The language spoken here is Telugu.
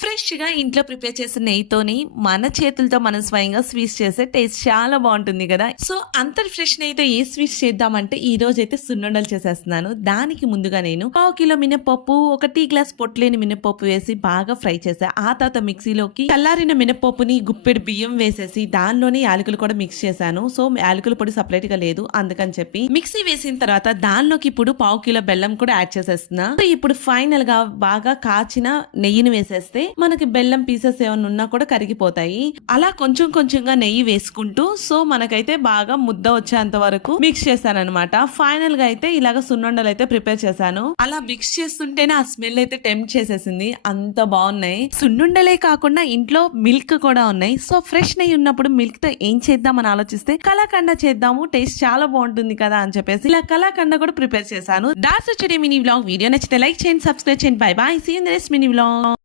ఫ్రెష్ గా ఇంట్లో ప్రిపేర్ చేసిన నెయ్యితోని మన చేతులతో మనం స్వయంగా స్వీట్స్ చేసే టేస్ట్ చాలా బాగుంటుంది కదా. సో అంత ఫ్రెష్ నెయ్యితో ఏ స్వీట్స్ చేద్దామంటే ఈ రోజు అయితే సున్నుండలు చేసేస్తున్నాను. దానికి ముందుగా నేను 1/2 కిలో మినపప్పు, 1 టీ గ్లాస్ పొట్లేని మినపప్పు వేసి బాగా ఫ్రై చేసా. ఆ తర్వాత మిక్సీలోకి చల్లారిన మినపప్పుని గుప్పెడు బియ్యం వేసేసి దానిలోనే యాలకులు కూడా మిక్స్ చేశాను. సో యాలకుల పొడి సపరేట్ గా లేదు, అందుకని చెప్పి మిక్సీ వేసిన తర్వాత దానిలోకి ఇప్పుడు 1/2 కిలో బెల్లం కూడా యాడ్ చేసేస్తున్నా. ఇప్పుడు ఫైనల్ గా బాగా కాచిన నెయ్యిని వేసేస్తే మనకి బెల్లం పీసెస్ ఏమైనా ఉన్నా కూడా కరిగిపోతాయి. అలా కొంచెం కొంచెంగా నెయ్యి వేసుకుంటూ సో మనకైతే బాగా ముద్ద వచ్చేంత వరకు మిక్స్ చేశానన్నమాట. ఫైనల్ గా అయితే ఇలాగ సున్నుండలు అయితే ప్రిపేర్ చేశాను. అలా మిక్స్ చేస్తుంటేనే ఆ స్మెల్ అయితే టెంప్ట్ చేసేసింది, అంత బాగున్నాయి. సున్నుండలే కాకుండా ఇంట్లో మిల్క్ కూడా ఉన్నాయి. సో ఫ్రెష్ నెయ్యి ఉన్నప్పుడు మిల్క్ తో ఏం చేద్దామని ఆలోచిస్తే కలాకండ చేద్దాము, టేస్ట్ చాలా బాగుంటుంది కదా అని చెప్పేసి ఇలా కలాకండ కూడా ప్రిపేర్ చేశాను. That's today mini vlog. Video నచ్చితే లైక్ చేయండి, సబ్స్క్రైబ్ చేయండి. Bye bye, see you in the next mini vlog.